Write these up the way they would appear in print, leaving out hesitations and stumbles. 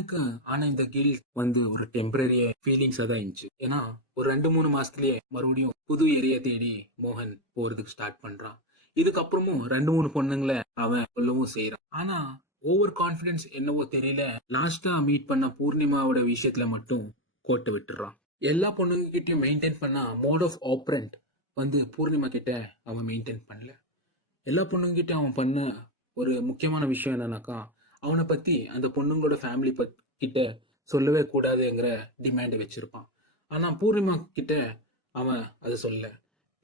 மோகனுக்கு ஆனா இந்த கில்ட் ஒரு டெம்பரரி ஃபீலிங்ஸா தான் இருந்துச்சு. ஏன்னா ஒரு 2-3 மாசத்துலயே மறுபடியும் புது ஏரியா தேடி மோகன் போறதுக்கு ஸ்டார்ட் பண்றான். இதுக்கப்புறமும் 2-3 பொண்ணுங்கள அவன் சொல்லவும் செய்றான். ஆனா ஓவர் கான்பிடன்ஸ் என்னவோ தெரியல, லாஸ்டா மீட் பண்ண பூர்ணிமாவோட விஷயத்துல மட்டும் கோட்டை விட்டுறான். எல்லா பொண்ணுங்க கிட்டயும் மெயின்டைன் பண்ண மோட் ஆஃப் ஆப்ரண்ட் பூர்ணிமா கிட்ட அவன் மெயின்டைன் பண்ணல. எல்லா பொண்ணுங்கிட்ட அவன் பண்ண ஒரு முக்கியமான விஷயம் என்னன்னாக்கா, அவனை பத்தி அந்த பொண்ணுங்களோட ஃபேமிலி கிட்ட சொல்லவே கூடாதுங்கிற டிமாண்ட் வச்சிருப்பான். ஆனா பூர்ணிமா கிட்ட அவன் அதை சொல்ல.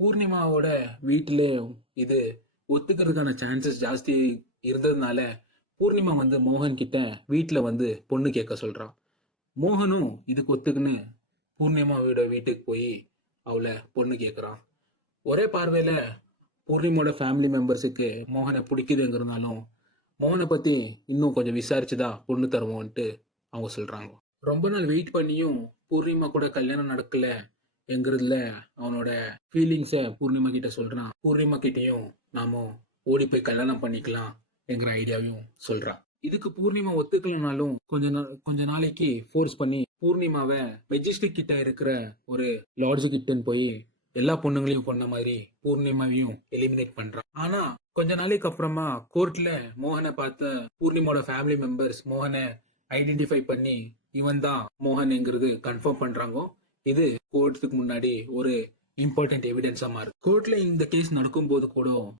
பூர்ணிமாவோட வீட்டுல இது ஒத்துக்கிறதுக்கான சான்சஸ் ஜாஸ்தி இருந்ததுனால பூர்ணிமா மோகன் கிட்ட வீட்டுல பொண்ணு கேட்க சொல்றான். மோகனும் இதுக்கு ஒத்துக்குன்னு பூர்ணிமாவோட வீட்டுக்கு போய் அவளை பொண்ணு கேட்கறான். ஒரே பார்வையில பூர்ணிமாவோட ஃபேமிலி மெம்பர்ஸுக்கு மோகனை பிடிக்குதுங்கிறதுனாலும் மோகனை பத்தி இன்னும் கொஞ்சம் விசாரிச்சுதான் பொண்ணு தருவோன்ட்டு அவங்க சொல்றாங்க. ரொம்ப நாள் வெயிட் பண்ணியும் பூர்ணிமா கூட கல்யாணம் நடக்கல என்கிறதுல அவனோட ஃபீலிங்ஸை பூர்ணிமா கிட்ட சொல்றான். பூர்ணிமா கிட்டயும் நாம ஓடி போய் கல்யாணம் பண்ணிக்கலாம் என்கிற ஐடியாவையும் சொல்றான். இதுக்கு பூர்ணிமா ஒத்துக்கலனாலும் கொஞ்ச நாளைக்கு ஃபோர்ஸ் பண்ணி பூர்ணிமாவை மெஜஸ்டிக் கிட்ட இருக்கிற ஒரு லாட்ஜ் கிட்டன்னு போய் எல்லா பொண்ணுங்களையும் கொண்ட மாதிரி பூர்ணிமாவையும் எலிமினேட் பண்றான். ஆனா கொஞ்ச நாளைக்கு அப்புறமா கோர்ட்ல மோகனை பார்த்த பூர்ணிமாவோட ஃபேமிலி மெம்பர்ஸ் மோகனை ஐடென்டிஃபை பண்ணி இவன் தான் மோகன்ங்கிறது கன்ஃபார்ம் பண்றாங்க. இது கோர்ட்டுக்கு முன்னாடி ஒரு இம்பார்ட்டன்ட் எவிடன்ஸா மாறுது. கோர்ட்ல இந்த கேஸ் நடக்கும் போது கூட